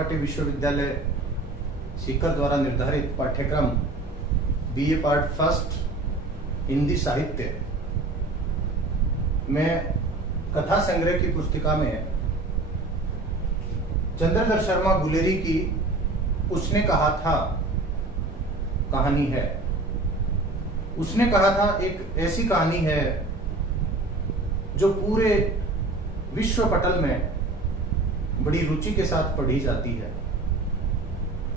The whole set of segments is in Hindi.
गुवाहाटी विश्वविद्यालय सीकर द्वारा निर्धारित पाठ्यक्रम बीए पार्ट फर्स्ट हिंदी साहित्य में कथा संग्रह की पुस्तिका में चंद्रधर शर्मा गुलेरी की उसने कहा था कहानी है। उसने कहा था एक ऐसी कहानी है जो पूरे विश्व पटल में बड़ी रुचि के साथ पढ़ी जाती है।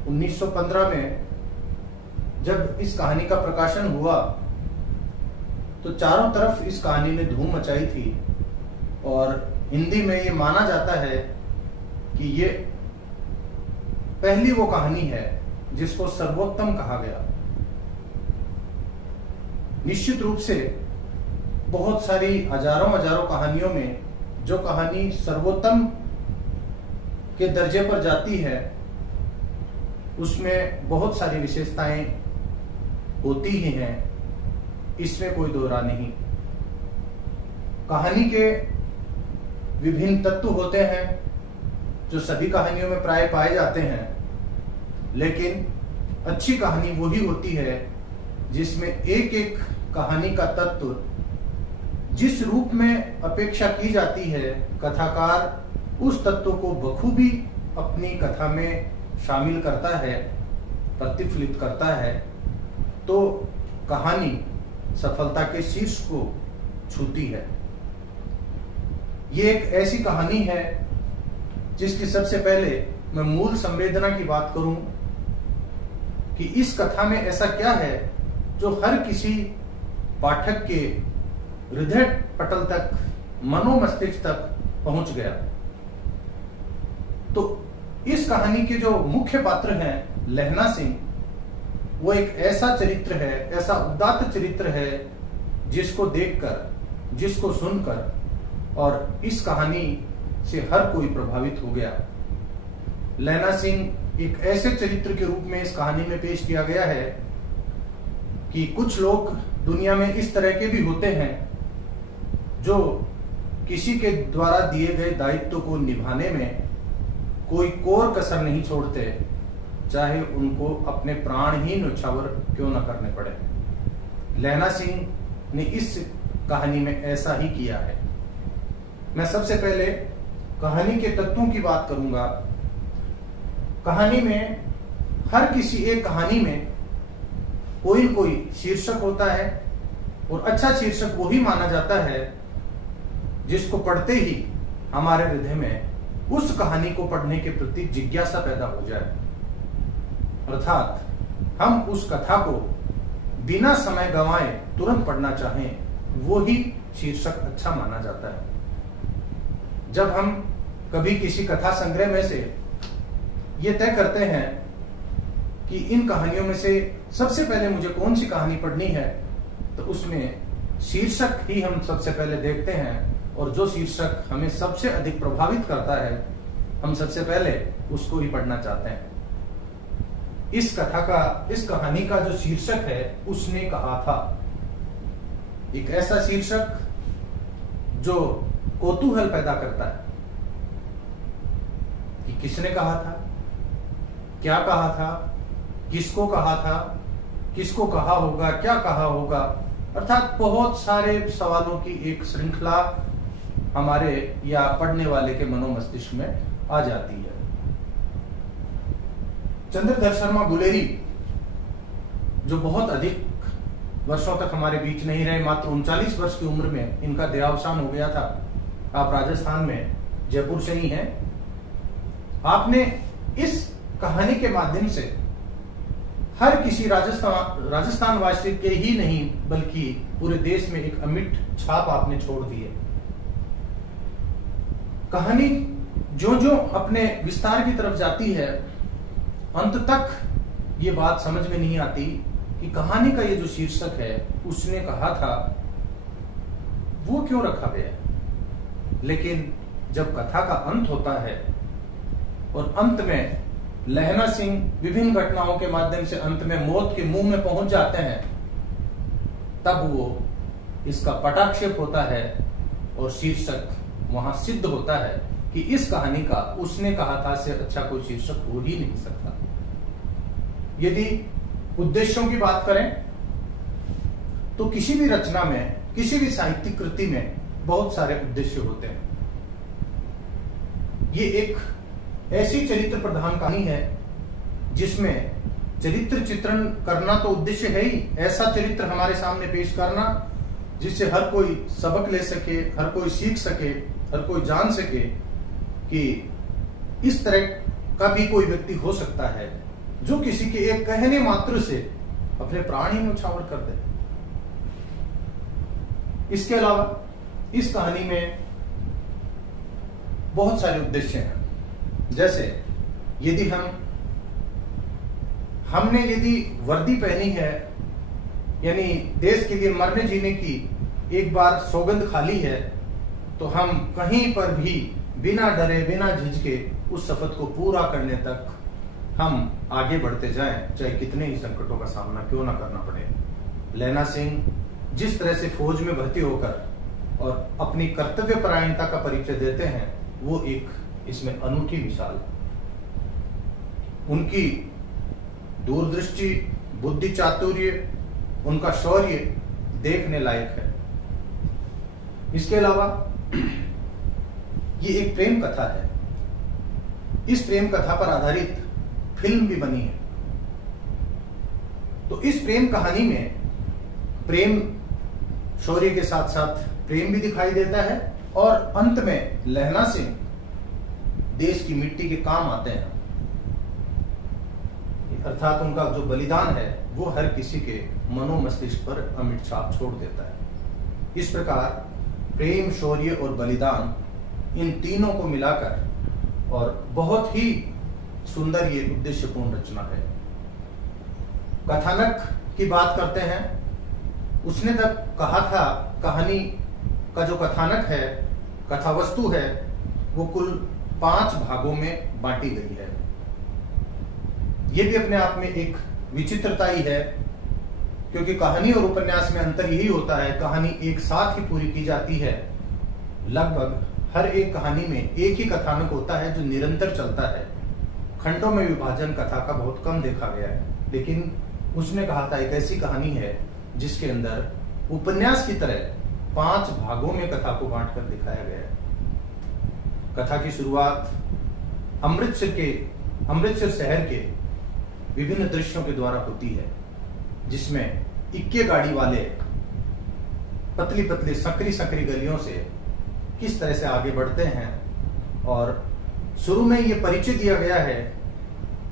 1915 में जब इस कहानी का प्रकाशन हुआ तो चारों तरफ इस कहानी ने धूम मचाई थी और हिंदी में ये माना जाता है कि ये पहली वो कहानी है जिसको सर्वोत्तम कहा गया। निश्चित रूप से बहुत सारी हजारों कहानियों में जो कहानी सर्वोत्तम के दर्जे पर जाती है उसमें बहुत सारी विशेषताएं होती ही हैं, इसमें कोई दो राय नहीं। कहानी के विभिन्न तत्व होते हैं जो सभी कहानियों में प्राय पाए जाते हैं, लेकिन अच्छी कहानी वही होती है जिसमें एक एक कहानी का तत्व जिस रूप में अपेक्षा की जाती है कथाकार उस तत्व को बखूबी अपनी कथा में शामिल करता है, प्रतिफलित करता है, तो कहानी सफलता के शीर्ष को छूती है। ये एक ऐसी कहानी है जिसकी सबसे पहले मैं मूल संवेदना की बात करूं कि इस कथा में ऐसा क्या है जो हर किसी पाठक के हृदय पटल तक, मनोमस्तिष्क तक पहुंच गया। तो इस कहानी के जो मुख्य पात्र हैं लहना सिंह, वो एक ऐसा चरित्र है, ऐसा उदात्त चरित्र है जिसको देखकर, जिसको सुनकर और इस कहानी से हर कोई प्रभावित हो गया। लहना सिंह एक ऐसे चरित्र के रूप में इस कहानी में पेश किया गया है कि कुछ लोग दुनिया में इस तरह के भी होते हैं जो किसी के द्वारा दिए गए दायित्व को निभाने में कोई कोर कसर नहीं छोड़ते, चाहे उनको अपने प्राण ही न्यौछावर क्यों न करने पड़े। लहना सिंह ने इस कहानी में ऐसा ही किया है। मैं सबसे पहले कहानी के तत्वों की बात करूंगा। कहानी में हर किसी एक कहानी में कोई न कोई शीर्षक होता है और अच्छा शीर्षक वही माना जाता है जिसको पढ़ते ही हमारे हृदय में उस कहानी को पढ़ने के प्रति जिज्ञासा पैदा हो जाए, अर्थात हम उस कथा को बिना समय गंवाए तुरंत पढ़ना चाहें, वो ही शीर्षक अच्छा माना जाता है। जब हम कभी किसी कथा संग्रह में से ये तय करते हैं कि इन कहानियों में से सबसे पहले मुझे कौन सी कहानी पढ़नी है, तो उसमें शीर्षक ही हम सबसे पहले देखते हैं और जो शीर्षक हमें सबसे अधिक प्रभावित करता है हम सबसे पहले उसको ही पढ़ना चाहते हैं। इस कहानी का जो शीर्षक है उसने कहा था, एक ऐसा शीर्षक जो कौतूहल पैदा करता है कि किसने कहा था, क्या कहा था, किसको कहा था, किसको कहा होगा, क्या कहा होगा, अर्थात बहुत सारे सवालों की एक श्रृंखला हमारे या पढ़ने वाले के मनोमस्तिष्क में आ जाती है। चंद्रधर शर्मा गुलेरी जो बहुत अधिक वर्षों तक हमारे बीच नहीं रहे, मात्र 39 वर्ष की उम्र में इनका देहावसान हो गया था। आप राजस्थान में जयपुर से ही हैं। आपने इस कहानी के माध्यम से हर किसी राजस्थान वासी के ही नहीं बल्कि पूरे देश में एक अमिट छाप आपने छोड़ दी है। कहानी जो जो अपने विस्तार की तरफ जाती है, अंत तक ये बात समझ में नहीं आती कि कहानी का ये जो शीर्षक है उसने कहा था वो क्यों रखा गया। लेकिन जब कथा का अंत होता है और अंत में लहना सिंह विभिन्न घटनाओं के माध्यम से अंत में मौत के मुंह में पहुंच जाते हैं, तब वो इसका पटाक्षेप होता है और शीर्षक वहां सिद्ध होता है कि इस कहानी का उसने कहा था से अच्छा कोई शीर्षक हो ही नहीं सकता। यदि उद्देश्यों की बात करें तो किसी भी रचना में, किसी भी साहित्यिक कृति में बहुत सारे उद्देश्य होते हैं। ये एक ऐसी चरित्र प्रधान कहानी है जिसमें चरित्र चित्रण करना तो उद्देश्य है ही, ऐसा चरित्र हमारे सामने पेश करना जिससे हर कोई सबक ले सके, हर कोई सीख सके, हर कोई जान सके कि इस तरह का भी कोई व्यक्ति हो सकता है जो किसी के एक कहने मात्र से अपने प्राण ही न्यौछावर कर दे। इसके अलावा इस कहानी में बहुत सारे उद्देश्य हैं। जैसे यदि हमने यदि वर्दी पहनी है, यानी देश के लिए मरने जीने की एक बार सौगंध खाली है, तो हम कहीं पर भी बिना डरे, बिना झिझके उस शपथ को पूरा करने तक हम आगे बढ़ते जाएं, चाहे कितने ही संकटों का सामना क्यों ना करना पड़े। लैला सिंह जिस तरह से फौज में भर्ती होकर और अपनी कर्तव्य परायणता का परिचय देते हैं, वो एक इसमें अनूठी मिसाल। उनकी दूरदृष्टि, बुद्धि चातुर्य, उनका शौर्य देखने लायक है। इसके अलावा ये एक प्रेम कथा है। इस प्रेम कथा पर आधारित फिल्म भी बनी है। तो इस प्रेम कहानी में प्रेम शौर्य के साथ साथ प्रेम भी दिखाई देता है और अंत में लैला सिंह देश की मिट्टी के काम आते हैं, अर्थात उनका जो बलिदान है वो हर किसी के मनोमस्तिष्क पर अमिट छाप छोड़ देता है। इस प्रकार प्रेम, शौर्य और बलिदान, इन तीनों को मिलाकर और बहुत ही सुंदर ये उद्देश्यपूर्ण रचना है। कथानक की बात करते हैं। उसने तक कहा था कहानी का जो कथानक है, कथावस्तु है, वो कुल 5 भागों में बांटी गई है। ये भी अपने आप में एक विचित्रता ही है, क्योंकि कहानी और उपन्यास में अंतर यही होता है, कहानी एक साथ ही पूरी की जाती है। लगभग हर एक कहानी में एक ही कथानक होता है जो निरंतर चलता है। खंडों में विभाजन कथा का बहुत कम देखा गया है। लेकिन उसने कहा था एक ऐसी कहानी है जिसके अंदर उपन्यास की तरह 5 भागों में कथा को बांटकर दिखाया गया है। कथा की शुरुआत अमृतसर शहर के विभिन्न दृश्यों के द्वारा होती है, जिसमें इक्के गाड़ी वाले पतली पतली सकरी गलियों से किस तरह से आगे बढ़ते हैं। और शुरू में ये परिचय दिया गया है,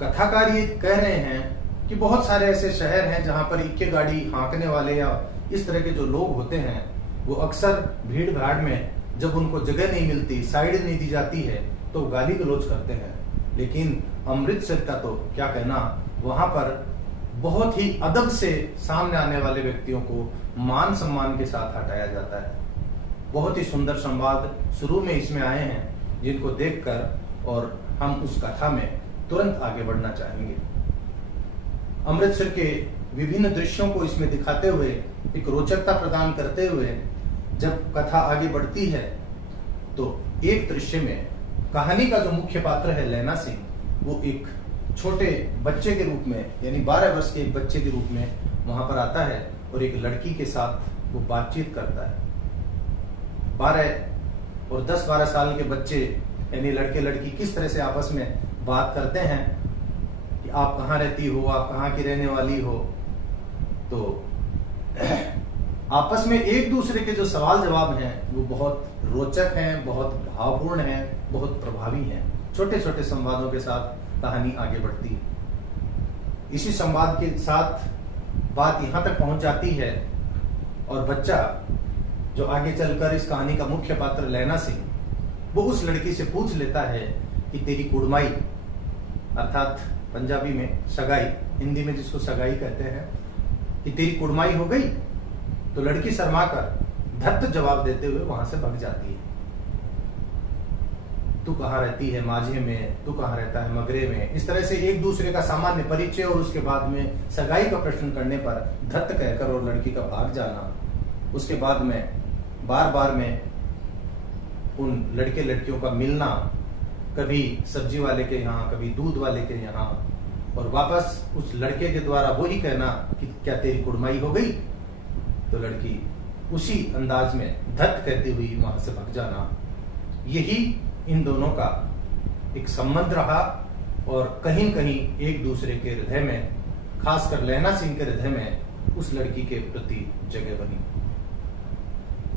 कथाकार ये कह रहे हैं कि बहुत सारे ऐसे शहर हैं जहां पर इक्के गाड़ी हाँकने वाले या इस तरह के जो लोग होते हैं, वो अक्सर भीड़ भाड़ में जब उनको जगह नहीं मिलती, साइड नहीं दी जाती है, तो गाली गलौज करते हैं। लेकिन अमृतसर का तो क्या कहना, वहां पर बहुत ही अदब से सामने आने वाले व्यक्तियों को मान सम्मान के साथ हटाया जाता है। बहुत ही सुंदर संवाद शुरू में इसमें आए हैं, जिनको देखकर और हम उस कथा में तुरंत आगे बढ़ना चाहेंगे। अमृतसर के विभिन्न दृश्यों को इसमें दिखाते हुए, एक रोचकता प्रदान करते हुए जब कथा आगे बढ़ती है, तो एक दृश्य में कहानी का जो मुख्य पात्र है लैला सिंह, वो एक छोटे बच्चे के रूप में, यानी 12 वर्ष के एक बच्चे के रूप में वहां पर आता है और एक लड़की के साथ वो बातचीत करता है। 12 और 10-12 साल के बच्चे, यानी लड़के लड़की किस तरह से आपस में बात करते हैं कि आप कहाँ रहती हो, आप कहाँ की रहने वाली हो, तो आपस में एक दूसरे के जो सवाल जवाब हैं वो बहुत रोचक हैं, बहुत भावपूर्ण हैं, बहुत प्रभावी हैं। छोटे छोटे संवादों के साथ कहानी आगे बढ़ती है। इसी संवाद के साथ बात यहां तक पहुंच जाती है और बच्चा, जो आगे चलकर इस कहानी का मुख्य पात्र लैला सिंह, वो उस लड़की से पूछ लेता है कि तेरी कुड़माई, अर्थात पंजाबी में सगाई, हिंदी में जिसको सगाई कहते हैं, कि तेरी कुड़माई हो गई। तो लड़की शर्माकर धत्त जवाब देते हुए वहां से भाग जाती है। तू कहाँ रहती है? माझे में। तू कहाँ रहता है? मगरे में। इस तरह से एक दूसरे का सामान्य परिचय और उसके बाद में सगाई का प्रश्न करने पर धत्त कहकर और लड़की का भाग जाना। उसके बाद में बार बार में उन लड़के लड़कियों का मिलना, कभी सब्जी वाले के यहाँ, कभी दूध वाले के यहाँ, और वापस उस लड़के के द्वारा वही कहना कि क्या तेरी कुड़माई हो गई, तो लड़की उसी अंदाज में धत कहती हुई वहां से भाग जाना, यही इन दोनों का एक संबंध रहा। और कहीं कहीं एक दूसरे के हृदय में, खासकर लैला सिंह के हृदय में उस लड़की के प्रति जगह बनी।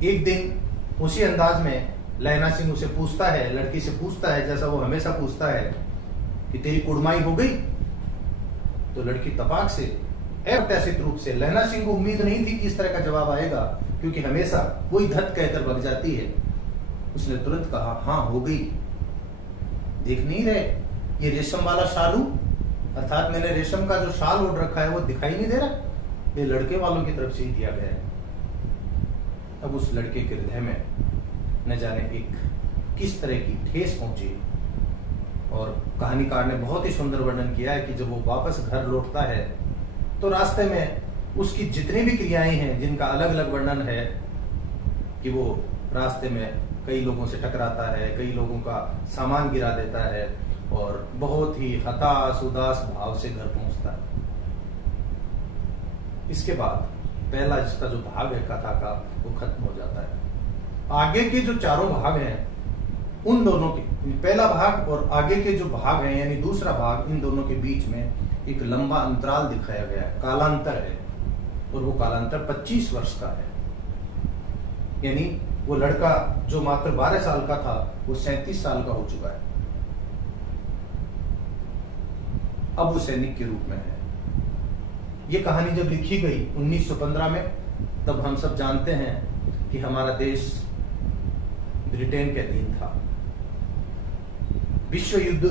एक दिन उसी अंदाज में लैला सिंह उसे पूछता है, लड़की से पूछता है, जैसा वो हमेशा पूछता है कि तेरी कुड़माई हो गई। तो लड़की तपाक से, अप्रत्याशित रूप से, लैला सिंह को उम्मीद नहीं थी कि इस तरह का जवाब आएगा, क्योंकि हमेशा वही धत कहकर भग जाती है। उसने तुरंत कहा, हाँ हो गई। देख नहीं रहे ये रेशम वाला शालू, अर्थात मैंने रेशम का जो शाल ओढ़ रखा है वो दिखाई नहीं दे रहा, ये लड़के वालों की तरफ से ही दिया गया है। अब उस लड़के के हृदय में न जाने एक किस तरह की ठेस पहुंची। और कहानीकार ने बहुत ही सुंदर वर्णन किया है कि जब वो वापस घर लौटता है तो रास्ते में उसकी जितनी भी क्रियाएं हैं, जिनका अलग अलग वर्णन है, कि वो रास्ते में कई लोगों से टकराता है, कई लोगों का सामान गिरा देता है, और बहुत ही हताश उदास भाव से घर पहुंचता है। इसके बाद पहला जिसका जो भाग है कथा का, वो खत्म हो जाता है। आगे के जो चारों भाग हैं, उन दोनों के, पहला भाग और आगे के जो भाग हैं यानी दूसरा भाग, इन दोनों के बीच में एक लंबा अंतराल दिखाया गया है, कालांतर है, और वो कालांतर 25 वर्ष का है। यानी वो लड़का जो मात्र 12 साल का था, वो 37 साल का हो चुका है। अब वो सैनिक के रूप में है। ये कहानी जब लिखी गई 1915 में, तब हम सब जानते हैं कि हमारा देश ब्रिटेन के अधीन था। विश्व युद्ध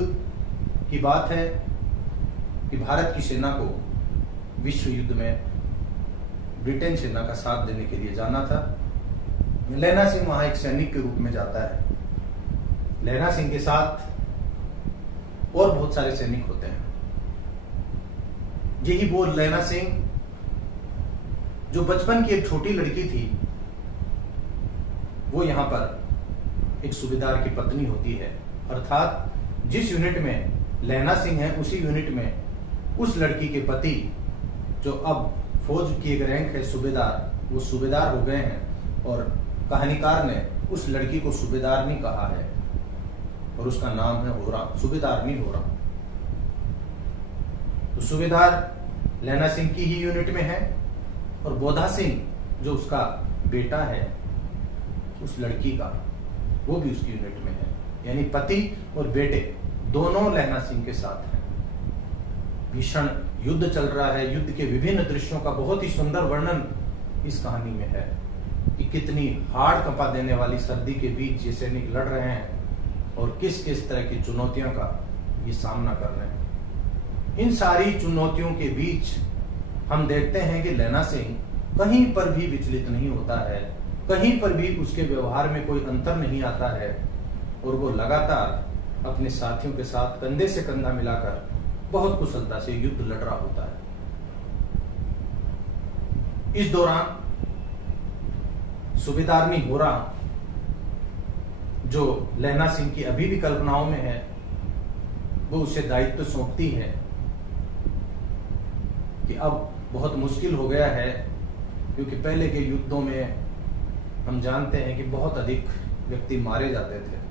की बात है कि भारत की सेना को विश्व युद्ध में ब्रिटेन सेना का साथ देने के लिए जाना था। लैला सिंह वहां एक सैनिक के रूप में जाता है। लैला सिंह के साथ और बहुत सारे सैनिक होते हैं। यही वो लैला सिंह जो बचपन की एक छोटी लड़की थी, वो यहां पर एक सूबेदार की पत्नी होती है। अर्थात जिस यूनिट में लैला सिंह है, उसी यूनिट में उस लड़की के पति, जो अब फौज की एक रैंक है सूबेदार, वो सूबेदार हो गए हैं। और कहानीकार ने उस लड़की को सूबेदारनी कहा है, और उसका नाम है होरा, सूबेदारनी होरा। तो सूबेदार लैला सिंह की ही यूनिट में है, और बोधा सिंह जो उसका बेटा है, उस लड़की का, वो भी उसकी यूनिट में है। यानी पति और बेटे दोनों लैला सिंह के साथ हैं। भीषण युद्ध चल रहा है। युद्ध के विभिन्न दृश्यों का बहुत ही सुंदर वर्णन इस कहानी में है कि कितनी हाड़ कंपा देने वाली सर्दी के बीच ये सैनिक लड़ रहे हैं, और किस किस तरह की चुनौतियों का ये सामना कर रहे हैं। इन सारी चुनौतियों के बीच हम देखते हैं कि लैला सिंह कहीं पर भी विचलित नहीं होता है, कहीं पर भी उसके व्यवहार में कोई अंतर नहीं आता है, और वो लगातार अपने साथियों के साथ कंधे से कंधा मिलाकर बहुत कुशलता से युद्ध लड़ रहा होता है। इस दौरान सूबेदारनी होरा, जो लैला सिंह की अभी भी कल्पनाओं में है, वो उसे दायित्व सौंपती है कि अब बहुत मुश्किल हो गया है, क्योंकि पहले के युद्धों में हम जानते हैं कि बहुत अधिक व्यक्ति मारे जाते थे।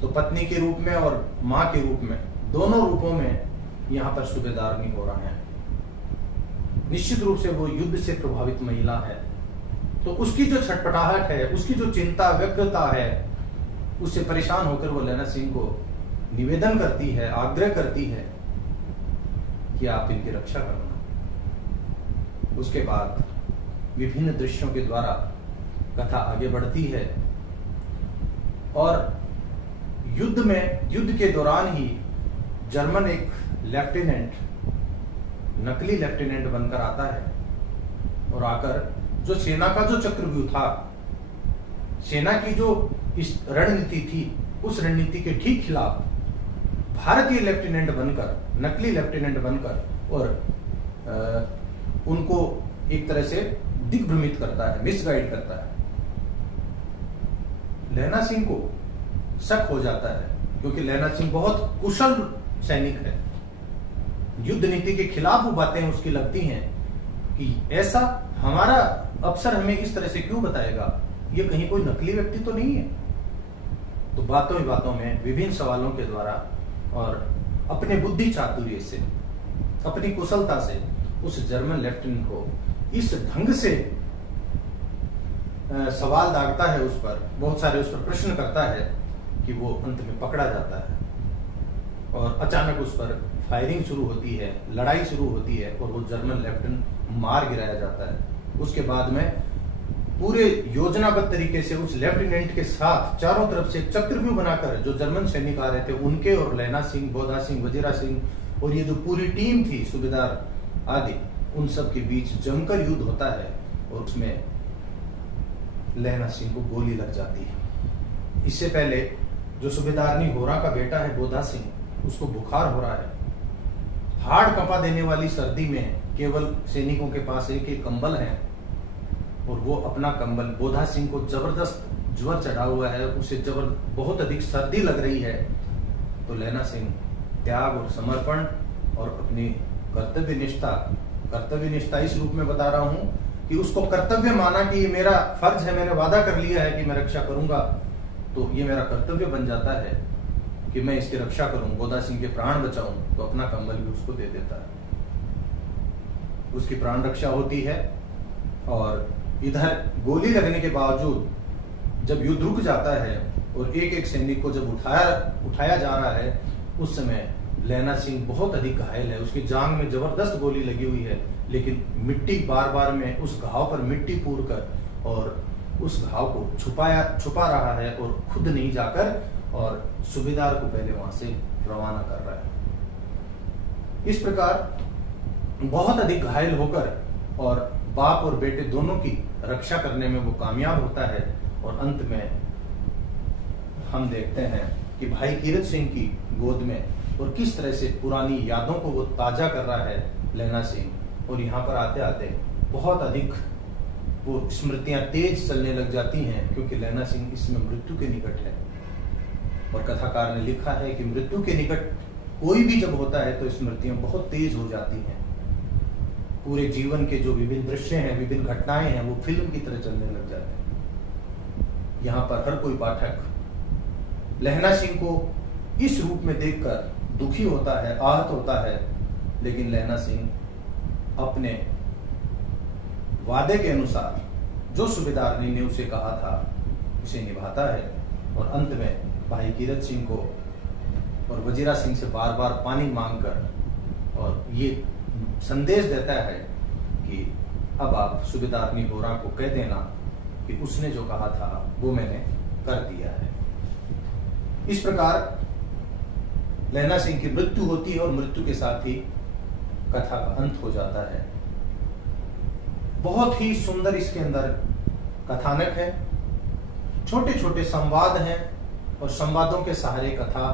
तो पत्नी के रूप में और मां के रूप में, दोनों रूपों में यहां पर सूबेदारनी हो रहा है। निश्चित रूप से वो युद्ध से प्रभावित महिला है, तो उसकी जो छटपटाहट है, उसकी जो चिंता व्यग्रता है, उससे परेशान होकर वो लैला सिंह को निवेदन करती है, आग्रह करती है कि आप इनकी रक्षा करना। उसके बाद विभिन्न दृश्यों के द्वारा कथा आगे बढ़ती है, और युद्ध के दौरान ही जर्मन एक लेफ्टिनेंट, नकली लेफ्टिनेंट बनकर आता है, और आकर जो सेना का जो चक्रव्यूह था, सेना की जो इस रणनीति थी, उस रणनीति के ठीक खिलाफ भारतीय लेफ्टिनेंट बनकर, नकली लेफ्टिनेंट बनकर, और उनको एक तरह से दिग्भ्रमित करता है, मिसगाइड करता है। लहना सिंह को शक हो जाता है, क्योंकि लहना सिंह बहुत कुशल सैनिक है। युद्ध नीति के खिलाफ वो बातें उसकी लगती हैं कि ऐसा हमारा अफसर हमें इस तरह से क्यों बताएगा, ये कहीं कोई नकली व्यक्ति तो नहीं है। तो बातों ही बातों में विभिन्न सवालों के द्वारा और अपने बुद्धि चातुर्य से, अपनी कुशलता से उस जर्मन लेफ्टिनेंट को इस ढंग से सवाल दागता है, उस पर बहुत सारे उस पर प्रश्न करता है कि वो अंत में पकड़ा जाता है और अचानक उस पर फायरिंग शुरू होती है, लड़ाई शुरू होती है और वो जर्मन लेफ्टिनेंट मार गिराया जाता है। उसके बाद में पूरे योजनाबद्ध तरीके से उस लेफ्टिनेंट के साथ चारों तरफ से चक्रव्यूह बनाकर जो जर्मन सैनिक आ रहे थे उनके और लहना सिंह, बोधा सिंह, वजीरा सिंह और ये जो पूरी टीम थी, सूबेदार आदि, उन सब के बीच जमकर युद्ध होता है और उसमें लहना सिंह को गोली लग जाती है। इससे पहले जो सूबेदारनी होरा का बेटा है बोधा सिंह, उसको बुखार हो रहा है। हाड़ कंपा देने वाली सर्दी में केवल सैनिकों के पास एक एक कंबल है और वो अपना कंबल, बोधा सिंह को जबरदस्त ज्वर चढ़ा हुआ है, उसे बहुत अधिक सर्दी लग रही है। तो लहना सिंह त्याग और समर्पण और अपनी कर्तव्य निष्ठा इस रूप में बता रहा हूं कि उसको कर्तव्य माना कि ये मेरा फर्ज है, मैंने वादा कर लिया है कि मैं रक्षा करूंगा, तो ये मेरा कर्तव्य बन जाता है कि मैं इसकी रक्षा करूं, बोधा सिंह के प्राण बचाऊं। तो अपना कंबल भी उसको दे देता है, उसकी प्राण रक्षा होती है। और इधर गोली लगने के बावजूद जब युद्ध रुक जाता है और एक एक सैनिक को जब उठाया जा रहा है, उस समय लहना सिंह बहुत अधिक घायल है, उसकी जांघ में जबरदस्त गोली लगी हुई है, लेकिन मिट्टी बार बार में उस घाव पर मिट्टी पूर कर और उस घाव को छुपा रहा है और खुद नहीं जाकर और सूबेदार को पहले वहां से रवाना कर रहा है। इस प्रकार बहुत अधिक घायल होकर और बाप और बेटे दोनों की रक्षा करने में वो कामयाब होता है और अंत में हम देखते हैं कि भाई कीरत सिंह की गोद में और किस तरह से पुरानी यादों को वो ताजा कर रहा है लहना सिंह। और यहाँ पर आते आते बहुत अधिक वो स्मृतियां तेज चलने लग जाती हैं, क्योंकि लहना सिंह इसमें मृत्यु के निकट है। और कथाकार ने लिखा है कि मृत्यु के निकट कोई भी जब होता है तो स्मृतियां बहुत तेज हो जाती हैं। पूरे जीवन के जो विभिन्न दृश्य हैं, विभिन्न घटनाएं हैं, वो फिल्म की तरह चलने लग जाते हैं। यहाँ पर हर कोई पाठक लहना सिंह को इस रूप में देखकर दुखी होता है, आहत होता है, लेकिन लहना सिंह अपने वादे के अनुसार जो सूबेदारनी ने उसे कहा था उसे निभाता है और अंत में भाई कीरत सिंह को और वजीरा सिंह से बार बार पानी मांगकर और ये संदेश देता है कि अब आप सूबेदारनी होरा को कह देना कि उसने जो कहा था वो मैंने कर दिया है। इस प्रकार लहना सिंह की मृत्यु होती है और मृत्यु के साथ ही कथा का अंत हो जाता है। बहुत ही सुंदर इसके अंदर कथानक है, छोटे छोटे संवाद हैं और संवादों के सहारे कथा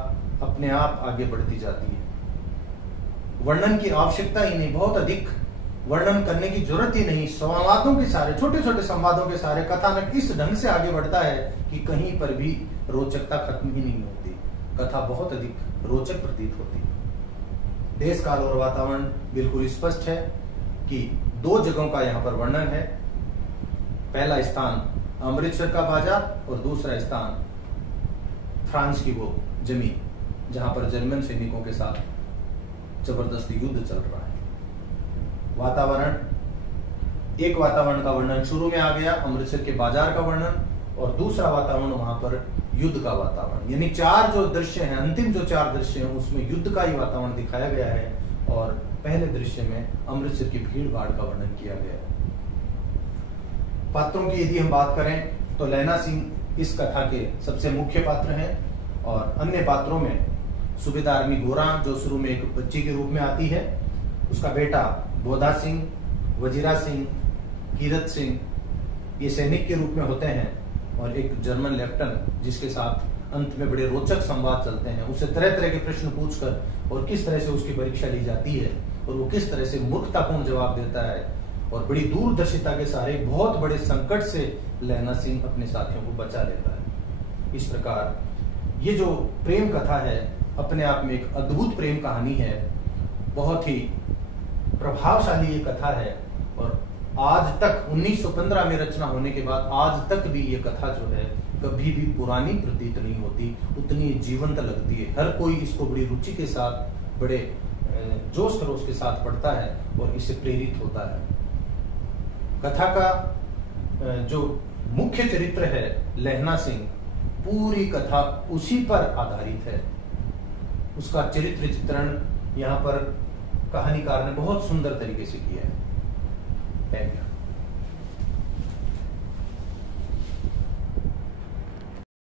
अपने आप आगे बढ़ती जाती है। वर्णन की आवश्यकता ही नहीं, बहुत अधिक वर्णन करने की जरूरत ही नहीं, संवादों के सहारे, छोटे छोटे संवादों के सहारे कथानक इस ढंग से आगे बढ़ता है कि कहीं पर भी रोचकता खत्म ही नहीं होती, कथा बहुत अधिक रोचक प्रतीत होती है। देश काल और वातावरण बिल्कुल स्पष्ट है कि दो जगहों का यहाँ पर वर्णन है। पहला स्थान अमृतसर का बाजार और दूसरा स्थान फ्रांस की वो जमीन जहां पर जर्मन सैनिकों के साथ जबरदस्त युद्ध चल रहा है। वातावरण, एक वातावरण का वर्णन शुरू में आ गया, अमृतसर के बाजार का वर्णन, और दूसरा वातावरण वहां पर युद्ध का वातावरण, यानी चार जो दृश्य हैं, अंतिम जो चार दृश्य हैं उसमें युद्ध का ही वातावरण दिखाया गया है और पहले दृश्य में अमृतसर की भीड़ भाड़ का वर्णन किया गया है। पात्रों की यदि हम बात करें तो लहना सिंह इस कथा के सबसे मुख्य पात्र हैं और अन्य पात्रों में सूबेदारनी गोरा जो शुरू में एक बच्ची के रूप में आती है, उसका बेटा बोधा सिंह, वजीरा सिंह, कीरत सिंह ये सैनिक के रूप में होते हैं और एक जर्मन लेफ्टिनेंट जिसके साथ अंत में बड़े रोचक संवाद चलते हैं, उससे तरह तरह के प्रश्न पूछकर और किस तरह से उसकी परीक्षा ली जाती है और वो किस तरह से मूर्खतापूर्ण जवाब देता है और बड़ी दूरदर्शिता के सारे बहुत बड़े संकट से लहना सिंह अपने साथियों को बचा लेता है। इस प्रकार ये जो प्रेम कथा है अपने आप में एक अद्भुत प्रेम कहानी है, बहुत ही प्रभावशाली ये कथा है। और आज तक 1915 में रचना होने के बाद आज तक भी ये कथा जो है कभी भी पुरानी प्रतीत नहीं होती, उतनी जीवंत लगती है। हर कोई इसको बड़ी रुचि के साथ, बड़े जोश खरोश के साथ पढ़ता है और इससे प्रेरित होता है। कथा का जो मुख्य चरित्र है लहना सिंह, पूरी कथा उसी पर आधारित है। उसका चरित्र चित्रण यहाँ पर कहानीकार ने बहुत सुंदर तरीके से किया है। Thank you.